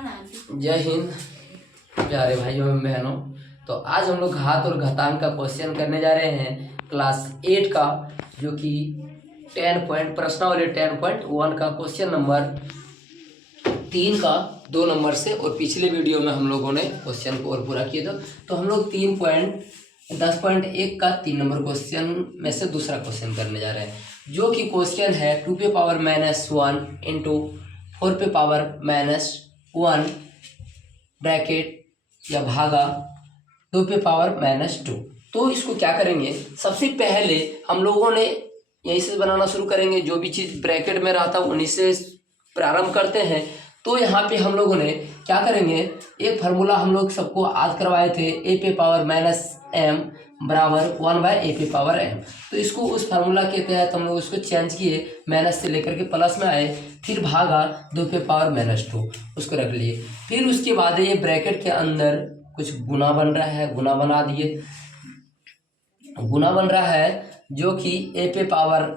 जय हिंद प्यारे भाइयों एवं बहनों। तो आज हम लोग घात और घातांक का क्वेश्चन करने जा रहे हैं क्लास 8 का, जो कि 10 पॉइंट प्रश्नावली 10.1 का क्वेश्चन नंबर 3 का 2 नंबर से। और पिछले वीडियो में हम लोगों ने क्वेश्चन को और पूरा किया था, तो हम लोग 10.1 का 3 नंबर क्वेश्चन में से दूसरा क्वेश्चन करने जा रहे हैं, जो कि क्वेश्चन है 2⁻⁻1 इंटू 4⁻⁻1 ब्रैकेट या भागा 2⁻⁻2। तो इसको क्या करेंगे, सबसे पहले हम लोगों ने यहीं से बनाना शुरू करेंगे। जो भी चीज़ ब्रैकेट में रहता है उन्हीं से प्रारंभ करते हैं। तो यहाँ पे हम लोगों ने क्या करेंगे, एक फार्मूला हम लोग सबको आज करवाए थे, a⁻m बराबर 1/a⁻m। तो इसको उस फार्मूला के तहत हम लोग उसको चेंज किए, माइनस से लेकर के प्लस में आए, फिर भागा 2⁻⁻2 उसको रख लिए। फिर उसके बाद ये ब्रैकेट के अंदर कुछ गुना बन रहा है, गुना बना दिए। गुना बन रहा है जो कि a⁻m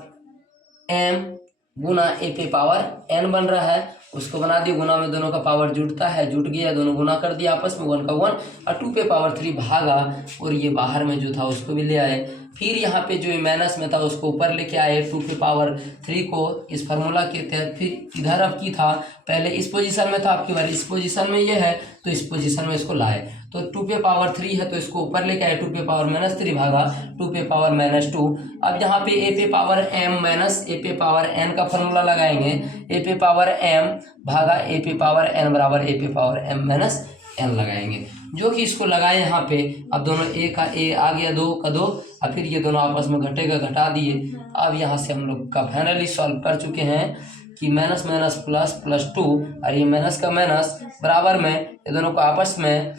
गुना a⁻n बन रहा है, उसको बना दिए। गुना में दोनों का पावर जुड़ता है, जुट गया, दोनों गुना कर दिया आपस में, 1 का 1 और 2⁻3 भागा, और ये बाहर में जो था उसको भी ले आए। फिर यहाँ पे जो माइनस में था उसको ऊपर लेके आए, 2⁻3 को इस फार्मूला के तहत। फिर इधर अब की था, पहले इस पोजीशन में था, आपकी बार इस पोजीशन में ये है, तो इस पोजीशन में इसको लाए। तो 2⁻3 है तो इसको ऊपर लेके आए, 2⁻3 भागा 2⁻2। अब यहाँ पे a⁻m माइनस a⁻n का फार्मूला लगाएंगे, a⁻m भागा a⁻n बराबर a⁻m माइनस n लगाएंगे, जो कि इसको लगाए यहाँ पे। अब दोनों a का a आ गया, 2 का 2, और फिर ये दोनों आपस में घटेगा, घटा दिए। अब यहाँ से हम लोग का फाइनली सॉल्व कर चुके हैं कि माइनस माइनस प्लस प्लस 2 और ये माइनस का माइनस बराबर में, ये दोनों को आपस में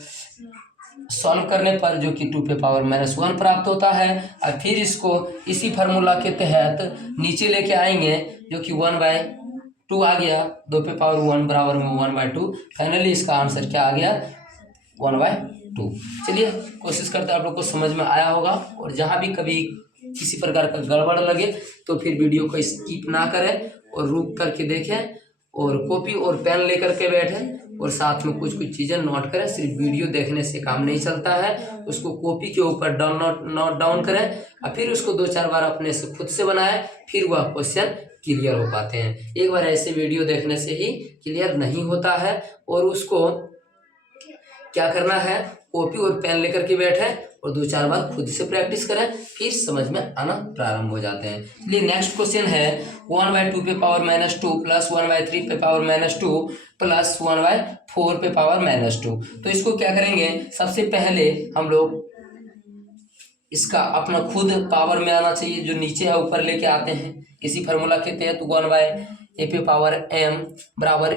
सॉल्व करने पर जो कि 2⁻⁻1 प्राप्त होता है। और फिर इसको इसी फार्मूला के तहत नीचे लेके आएंगे, जो कि 1/2 आ गया, 2⁻1 बराबर में 1/2। फाइनली इसका आंसर क्या आ गया, 1/2। चलिए कोशिश करते हैं आप लोग को समझ में आया होगा। और जहाँ भी कभी किसी प्रकार का गड़बड़ लगे तो फिर वीडियो को स्किप ना करें और रुक करके देखें, और कॉपी और पेन लेकर के बैठें, और साथ में कुछ कुछ चीज़ें नोट करें। सिर्फ वीडियो देखने से काम नहीं चलता है, उसको कॉपी के ऊपर नोट डाउन करें, और फिर उसको 2-4 बार अपने से खुद से बनाएं, फिर वह क्वेश्चन क्लियर हो पाते हैं। एक बार ऐसे वीडियो देखने से ही क्लियर नहीं होता है। और उसको क्या करना है, कॉपी और पेन लेकर के बैठे और 2-4 बार खुद से प्रैक्टिस करें, फिर समझ में आना प्रारंभ हो जाते हैं। इसलिए नेक्स्ट क्वेश्चन है 1/2⁻2 प्लस 1/3⁻2 प्लस 1/4⁻2। तो इसको क्या करेंगे, सबसे पहले हम लोग इसका अपना खुद पावर में आना चाहिए, जो नीचे है ऊपर लेके आते हैं इसी फार्मूला के तहत। 1/a⁻m बराबर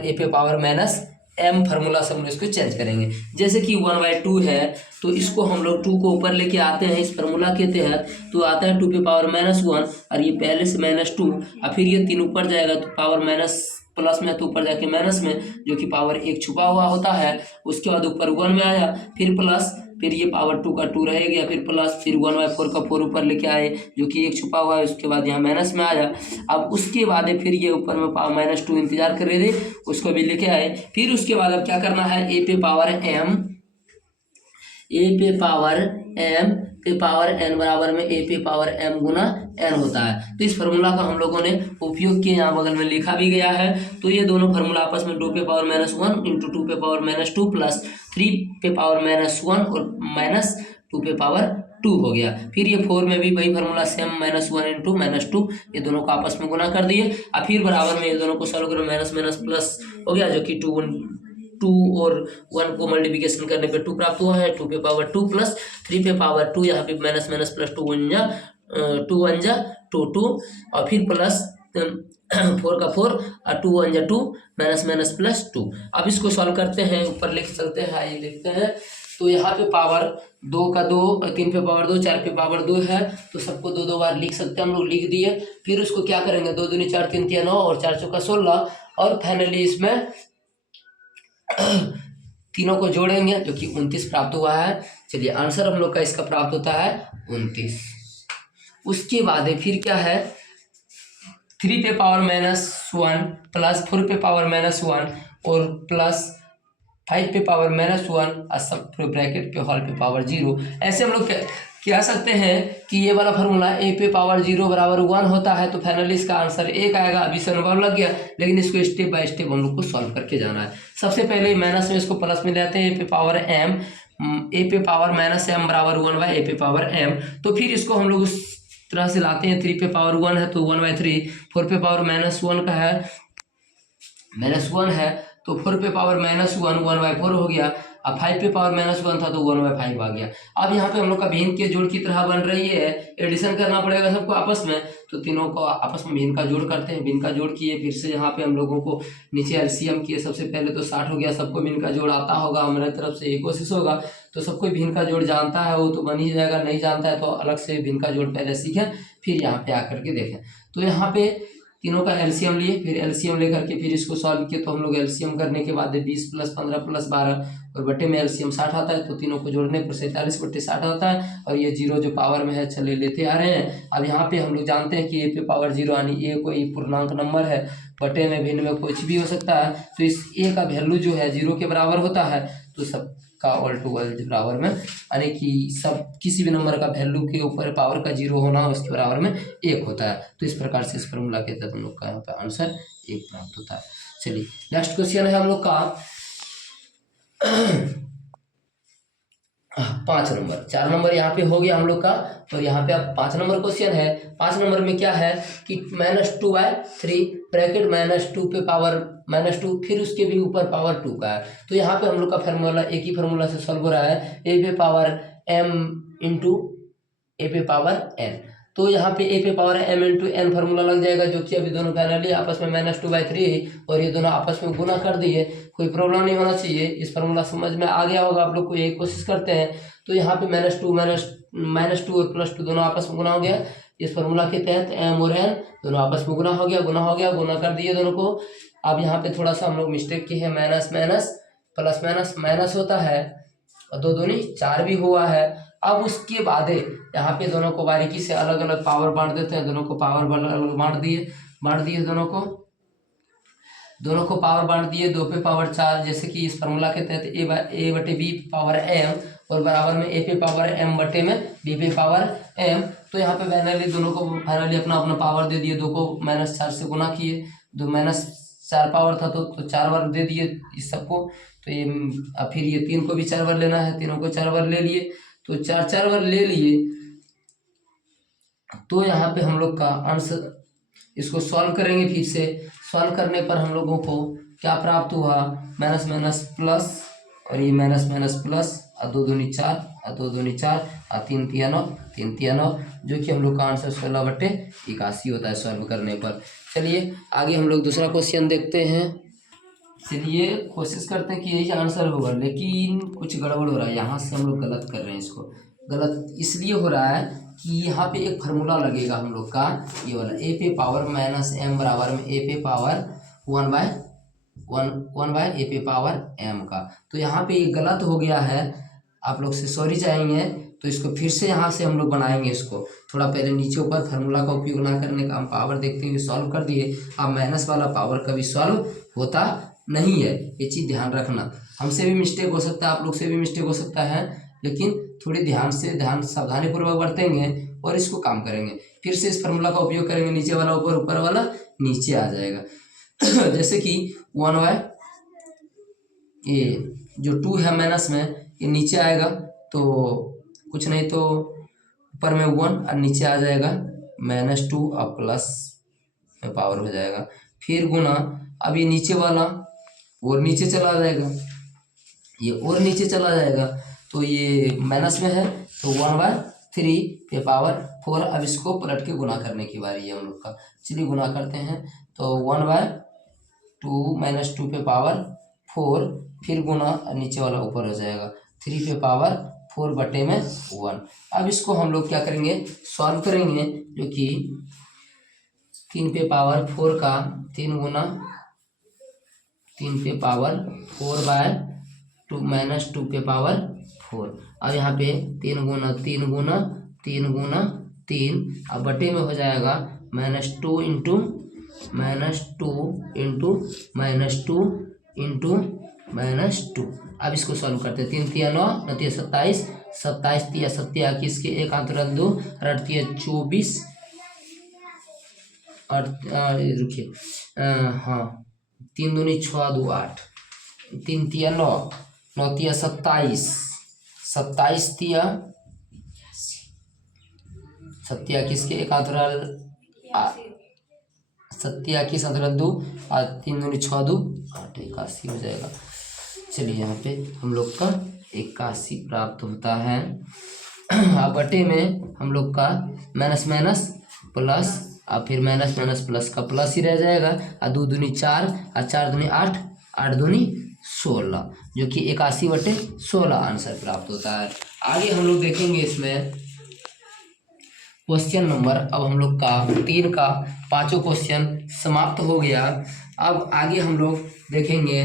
a⁻m फार्मूला से हम लोग इसको चेंज करेंगे। जैसे कि 1/2 है तो इसको हम लोग 2 को ऊपर लेके आते हैं इस फार्मूला के तहत, तो आता है 2⁻⁻1, और ये पहले से -2, और फिर ये 3 ऊपर जाएगा तो पावर माइनस प्लस में, तो ऊपर जाके माइनस में, जो कि पावर 1 छुपा हुआ होता है। उसके बाद ऊपर 1 में आया, फिर प्लस, फिर ये पावर 2 का 2 रहेगा, फिर प्लस, फिर 1/4 का 4 ऊपर लेके आए, जो कि 1 छुपा हुआ है। उसके बाद यहाँ माइनस में आया। अब उसके बाद फिर ये ऊपर में पावर -2 इंतजार कर रहे थे, उसको भी लेके आए। फिर उसके बाद अब क्या करना है, a⁻n बराबर में a⁻m गुना n होता है। तो इस फार्मूला का हम लोगों ने उपयोग किया, यहाँ बगल में लिखा भी गया है। तो ये दोनों फार्मूला आपस में 2⁻⁻1 इंटू 2⁻2 प्लस 3⁻1 और माइनस 2⁻2 हो गया। फिर ये 4 में भी वही फार्मूला सेम, -1 इंटू -2, ये दोनों को आपस में गुना कर दिए, और फिर बराबर में ये दोनों को सॉल्व करो, माइनस माइनस प्लस हो गया, जो कि 2 और 1 को मल्टीप्लिकेशन करने पे 2 प्राप्त हुआ है। 2⁻2 प्लस 3⁻2, यहाँ पे माइनस माइनस प्लस 2 1 जा 2 और फिर प्लस 4 का 4 और 2 1 जा 2, माइनस माइनस प्लस 2। अब इसको सॉल्व करते हैं, ऊपर लेके चलते हैं, आइए देखते हैं। तो यहाँ पे पावर 2 का 2, 3 पे पावर 2, 4 पे पावर 2 है, तो सबको 2-2 बार लिख सकते हैं हम लोग, लिख दिए। फिर उसको क्या करेंगे, 2 दूनी 4, 3 3 9 और 4 चौका 16, और फाइनली इसमें तीनों को जोड़ेंगे, जो कि 29 प्राप्त हुआ है। चलिए आंसर हम लोग का इसका प्राप्त होता है 29। उसके बाद फिर क्या है, 3 पे पावर -1 प्लस 4 पे पावर -1 और प्लस 5 पे पावर -1 और सब ब्रैकेट पे होल पे पावर 0। ऐसे हम लोग कह सकते हैं कि ये वाला फार्मूला a पे पावर 0 बराबर 1 होता है, तो फाइनली इसका आंसर 1 आएगा। अभी से अनुभव लग गया, लेकिन इसको स्टेप बाय स्टेप हम लोग को सॉल्व करके जाना है। सबसे पहले माइनस में इसको प्लस में ले आते हैं, a पे पावर -m बराबर 1/a पे पावर m। तो फिर इसको हम लोग उस तरह से लाते हैं, 3 पे पावर 1 है तो 1/3, 4 पे पावर -1 का है -1 है तो 4 पे पावर -1 1/4 हो गया। अब 5 पे पावर -1 था तो 1/5 आ गया। अब यहाँ पे हम लोग का भिन्न के जोड़ की तरह बन रही है, एडिशन करना पड़ेगा सबको आपस में, तो तीनों को आपस में भिन्न का जोड़ करते हैं। भिन्न का जोड़ किए, फिर से यहाँ पे हम लोगों को नीचे एलसीएम किए। सबसे पहले तो 60 हो गया, सबको भिन्न का जोड़ आता होगा, हमारे तरफ से ये कोशिश होगा। तो सबको भिन्न का जोड़ जानता है वो तो बन ही जाएगा, नहीं जानता है तो अलग से भिन्न का जोड़ पहले सीखें, फिर यहाँ पे आकर के देखें। तो यहाँ पे तीनों का एलसीएम लिए, फिर एलसीएम लेकर के फिर इसको सॉल्व किए। तो हम लोग एलसीएम करने के बाद 20 + 15 + 12 और बटे में एलसीएम 60 आता है, तो तीनों को जोड़ने पर 47/60 आता है। और ये 0 जो पावर में है चले लेते आ रहे हैं। अब यहाँ पे हम लोग जानते हैं कि a पे पावर 0 यानी a कोई पूर्णांक नंबर है, बटे में भिन्न में कुछ भी हो सकता है। तो इस a का वैल्यू जो है 0 के बराबर होता है, तो सब का ऑल टू ऑल बराबर में, यानी कि सब किसी भी नंबर का वैल्यू के ऊपर पावर का 0 होना उसके बराबर में 1 होता है। तो इस प्रकार से इस फॉर्मूला के तहत हम लोग का यहाँ पे आंसर 1 प्राप्त होता है। चलिए नेक्स्ट क्वेश्चन है हम लोग का 5 नंबर। 4 नंबर यहाँ पे हो गया हम लोग का, तो यहाँ पे अब 5 नंबर क्वेश्चन है। 5 नंबर में क्या है कि -2/3 ब्रैकेट -2 पे पावर -2, फिर उसके भी ऊपर पावर 2 का है। तो यहाँ पे हम लोग का फार्मूला एक ही फार्मूला से सॉल्व हो रहा है, a पे पावर m इंटू a पे पावर n। तो यहाँ पे a पे power m into n formula लग जाएगा, जो कि अभी दोनों फाइनली आपस में -2/3 और ये दोनों आपस में गुना कर दिए। कोई प्रॉब्लम नहीं होना चाहिए, इस फार्मूला समझ में आ गया होगा आप लोग को, यही कोशिश करते हैं। तो यहाँ पे -2 और +2 दोनों आपस में गुना हो गया। इस फार्मूला के तहत m और n दोनों आपस में गुना हो गया, गुना कर दिए दोनों को। अब यहाँ पे थोड़ा सा हम लोग मिस्टेक किए हैं, माइनस प्लस माइनस होता है और 2 दूनी 4 भी हुआ है। अब उसके बाद यहाँ पे दोनों को बारीकी से अलग अलग पावर बांट देते हैं। दोनों को पावर अलग बांट दिए दोनों को पावर बांट दिए 2 पे पावर 4, जैसे कि इस फार्मूला के तहत a बटे b पावर m और बराबर में a पे पावर m बटे में b पे पावर m। तो यहाँ पे फाइनली दोनों को अपना अपना पावर दे दिए, 2 को -4 से गुना किए, 2 -4 पावर था तो 4 बार दे दिए इस सबको। तो ये फिर ये 3 को भी 4 बार लेना है, तीनों को 4 बार ले लिए, तो 4 बार ले लिए। तो यहाँ पे हम लोग का आंसर इसको सॉल्व करेंगे। फिर से सॉल्व करने पर हम लोगों को क्या प्राप्त हुआ, माइनस प्लस और ये माइनस प्लस और 2 दूनी 4 और 2 दूनी 4 और 3 तिया 9, जो कि हम लोग का आंसर 16/81 होता है सॉल्व करने पर। चलिए आगे हम लोग दूसरा क्वेश्चन देखते हैं। चलिए कोशिश करते हैं कि यही आंसर होगा, लेकिन कुछ गड़बड़ हो रहा है, यहाँ से हम लोग गलत कर रहे हैं। इसको गलत इसलिए हो रहा है कि यहाँ पे एक फार्मूला लगेगा हम लोग का, ये वाला a पे पावर -m बराबर में a पे पावर 1/a पे पावर m का। तो यहाँ पे ये गलत हो गया है, आप लोग से सॉरी चाहेंगे। तो इसको फिर से यहाँ से हम लोग बनाएंगे, इसको थोड़ा पहले नीचे ऊपर फार्मूला का उपयोग ना करने का, हम पावर देखते हुए सॉल्व कर दिए। अब माइनस वाला पावर कभी सॉल्व होता नहीं है, ये चीज़ ध्यान रखना। हमसे भी मिस्टेक हो सकता है, आप लोग से भी मिस्टेक हो सकता है, लेकिन थोड़ी ध्यान सावधानी पूर्वक बरतेंगे और इसको काम करेंगे। फिर से इस फार्मूला का उपयोग करेंगे, नीचे वाला ऊपर, ऊपर वाला नीचे आ जाएगा। जैसे कि 1/, ये जो 2 है माइनस में, ये नीचे आएगा तो कुछ नहीं तो ऊपर में 1 और नीचे आ जाएगा -2 और प्लस में पावर हो जाएगा। फिर गुना, अब ये नीचे वाला और नीचे चला जाएगा, ये और नीचे चला जाएगा, तो ये माइनस में है तो 1/3 पे पावर 4। अब इसको पलट के गुना करने की बारी है हम लोग का। चलिए गुना करते हैं, तो 1/2 -2 पे पावर 4, फिर गुना नीचे वाला ऊपर हो जाएगा 3 पे पावर 4 बटे में 1। अब इसको हम लोग क्या करेंगे, सॉल्व करेंगे, जो कि 3 पे पावर 4 का 3 गुना 3 पे पावर 4/2 -2 पे पावर 4। अब यहाँ पे 3 गुना 3 गुना 3 गुना 3, अब बटे में हो जाएगा -2 इंटू -2 इंटू -2 इंटू -2। अब इसको सॉल्व करते हैं। 3 तिया 9, 9 तिया 27, 27 तिया 21 के एक अंतराल 2, 8 तिया 24 और रुकिए, हाँ 3 दूनी 6 2 8, 3 तिया 9, 9 तिया 27, 27 तिया 21 के एक अंतराल 27 अंतराल 2 और 3 दूनी 6 2 8, 81 हो जाएगा। चलिए यहाँ पे हम लोग का 81 प्राप्त होता है। अब बटे में हम लोग का माइनस माइनस प्लस और फिर माइनस माइनस प्लस का प्लस ही रह जाएगा और 2 दूनी 4 और 4 दूनी 8, 8 दूनी 16, जो कि 81/16 आंसर प्राप्त होता है। आगे हम लोग देखेंगे इसमें क्वेश्चन नंबर, अब हम लोग का 3 का 5वां क्वेश्चन समाप्त हो गया। अब आगे हम लोग देखेंगे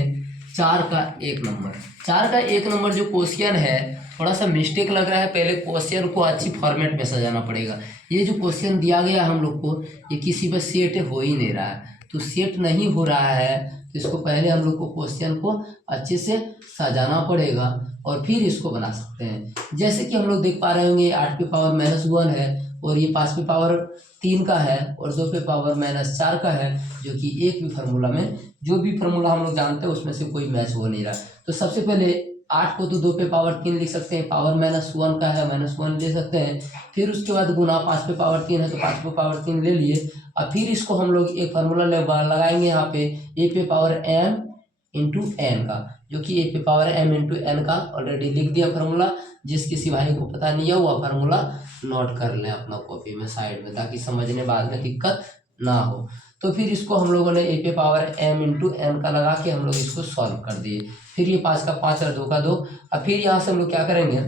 4 का 1 नंबर। 4 का 1 नंबर जो क्वेश्चन है थोड़ा सा मिस्टेक लग रहा है, पहले क्वेश्चन को अच्छी फॉर्मेट में सजाना पड़ेगा। ये जो क्वेश्चन दिया गया हम लोग को, ये किसी पर सेट हो ही नहीं रहा है, तो सेट नहीं हो रहा है तो इसको पहले हम लोग को क्वेश्चन को अच्छे से सजाना पड़ेगा और फिर इसको बना सकते हैं। जैसे कि हम लोग देख पा रहे होंगे 8 पे पावर -1 है और ये 5 पे पावर 3 का है और 2 पे पावर -4 का है, जो कि एक भी फार्मूला में, जो भी फार्मूला हम लोग जानते हैं उसमें से कोई मैच हो नहीं रहा। तो सबसे पहले 8 को तो 2 पे पावर 3 लिख सकते हैं, पावर -1 का है -1 ले सकते हैं। फिर उसके बाद गुना 5 पे पावर 3 है तो 5 पे पावर 3 ले लिए। और फिर इसको हम लोग एक फार्मूला लगाएंगे यहाँ पे a पे पावर m इंटू n का, जो कि a पे पावर m इंटू n का ऑलरेडी लिख दिया फार्मूला। जिस किसी भाई को पता नहीं है वह फार्मूला नोट कर लें अपना कॉपी में साइड में, ताकि समझने बाद में दिक्कत ना हो। तो फिर इसको हम लोगों ने a पे पावर m इंटू n का लगा के हम लोग इसको सॉल्व कर दिए। फिर ये 5 का 5 और 2 का 2। अब फिर यहाँ से हम लोग क्या करेंगे,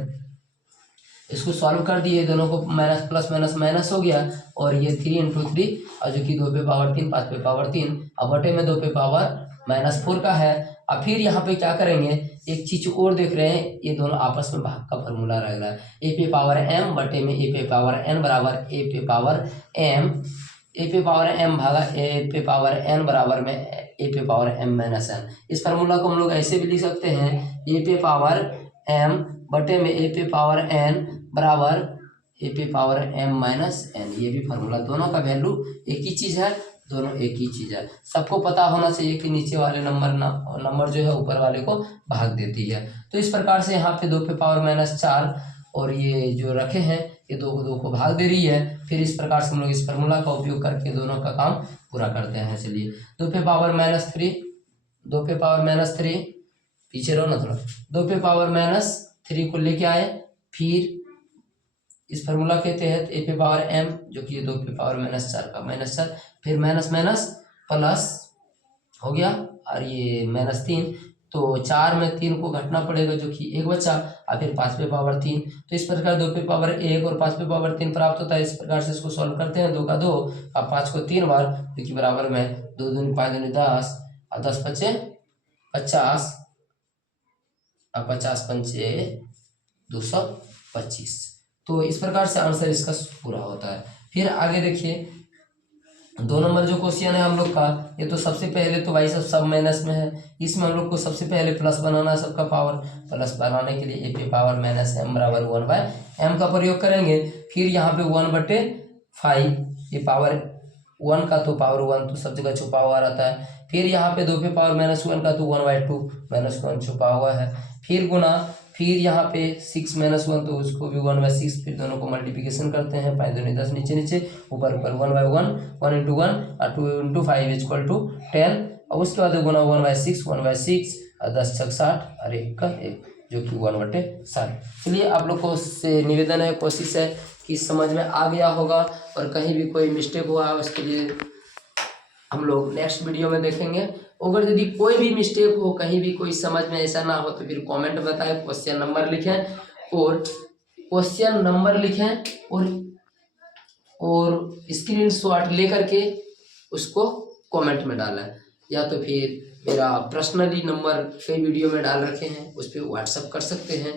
इसको सॉल्व कर दिए, दोनों को माइनस प्लस माइनस माइनस हो गया और ये 3 इंटू 3 और जो कि 2 पे पावर 3 5 पे पावर 3 अब बटे में 2 पे पावर -4 का है। अब फिर यहाँ पे क्या करेंगे, एक चीज और देख रहे हैं, ये दोनों आपस में भाग का फॉर्मूला रह रहा है। ए पे पावर m बटे में ए पे पावर n बराबर ए पे पावर m, ए पे पावर m भागा ए पे पावर n बराबर में ए पे पावर m माइनस n। इस फार्मूला को हम लोग ऐसे भी लिख सकते हैं, ए पे पावर m बटे में ए पे पावर n बराबर ए पे पावर m माइनस n। ये भी फार्मूला, दोनों का वैल्यू एक ही चीज़ है, दोनों एक ही चीज़ है। सबको पता होना चाहिए कि नीचे वाले नंबर जो है ऊपर वाले को भाग देती है। तो इस प्रकार से यहाँ पे 2 पे पावर -4 और ये जो रखे हैं ये 2 को 2 को भाग दे रही है। फिर इस प्रकार से हम लोग इस फार्मूला का उपयोग करके दोनों का काम पूरा करते हैं। चलिए 2 पे पावर -3, 2 पे पावर -3, पीछे रहो ना थोड़ा, 2 पे पावर -3 को लेके आए। फिर इस फार्मूला के तहत ए पे पावर m, जो कि 2 पे पावर -4 का -4, फिर माइनस माइनस प्लस हो गया और ये -3, तो 4 में 3 को घटना पड़ेगा जो कि 1 बचा और फिर 5 पे पावर 3। तो इस प्रकार 2 पे पावर 1 और 5 पे पावर 3 प्राप्त होता है। इस प्रकार से इसको सॉल्व करते हैं, 2 का 2 और 5 को 3 बार, जो कि बराबर में 2 दूनी 5 दूनी 10 और 10 पचे 50 और 50 पंचे 225। तो इस प्रकार से आंसर इसका पूरा होता है। फिर आगे देखिए 2 नंबर जो क्वेश्चन है हम लोग का, ये तो सबसे पहले तो भाई सब माइनस में है, इसमें हम लोग को सबसे पहले प्लस बनाना है। सबका पावर प्लस बनाने के लिए ए पे पावर -m बराबर 1/m का प्रयोग करेंगे। फिर यहाँ पे 1/5, ये पावर 1 का तो पावर 1 तो सब जगह छुपा हुआ रहता है। फिर यहाँ पे 2 पे पावर -1 का तो 1/2 -1 छुपा हुआ है। फिर गुना, फिर यहाँ पे 6 -1 तो उसको भी 1/6। फिर दोनों को मल्टीप्लिकेशन करते हैं, 5 दूनी 10 नीचे नीचे ऊपर ऊपर 1/1, 1 इंटू 1 और 2 इंटू 5 इक्वल टू 10। और उसके बाद गुना 1/6 और 10 छक 60 और 1 का 1, जो कि 1/60। चलिए आप लोग को से निवेदन है, कोशिश है कि समझ में आ गया होगा और कहीं भी कोई मिस्टेक हुआ है उसके लिए हम लोग नेक्स्ट वीडियो में देखेंगे। अगर यदि कोई भी मिस्टेक हो, कहीं भी कोई समझ में ऐसा ना हो तो फिर कमेंट बताएं, क्वेश्चन नंबर लिखें और स्क्रीनशॉट लेकर के उसको कमेंट में डालें, या तो फिर मेरा पर्सनली नंबर कई वीडियो में डाल रखे हैं उस पर व्हाट्सअप कर सकते हैं,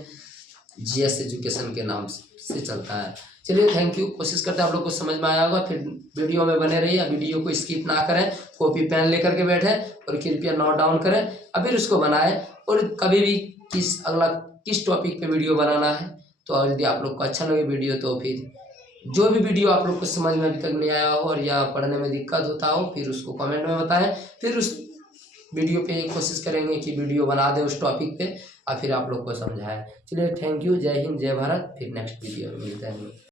GS एजुकेशन के नाम से चलता है। चलिए थैंक यू। कोशिश करते हैं आप लोग को समझ में आया होगा। फिर वीडियो में बने रहिए, वीडियो को स्किप ना करें, कॉपी पेन लेकर के बैठे और कृपया नोट डाउन करें और फिर उसको बनाएं। और कभी भी किस टॉपिक पे वीडियो बनाना है, तो यदि आप लोग को अच्छा लगे वीडियो, तो फिर जो भी वीडियो आप लोग को समझ में अभी तक नहीं आया हो और या पढ़ने में दिक्कत होता हो, फिर उसको कमेंट में बताएं। फिर उस वीडियो पे कोशिश करेंगे कि वीडियो बना दें उस टॉपिक पे और फिर आप लोग को समझाएं। चलिए थैंक यू, जय हिंद, जय भारत। फिर नेक्स्ट वीडियो में मिलते हैं।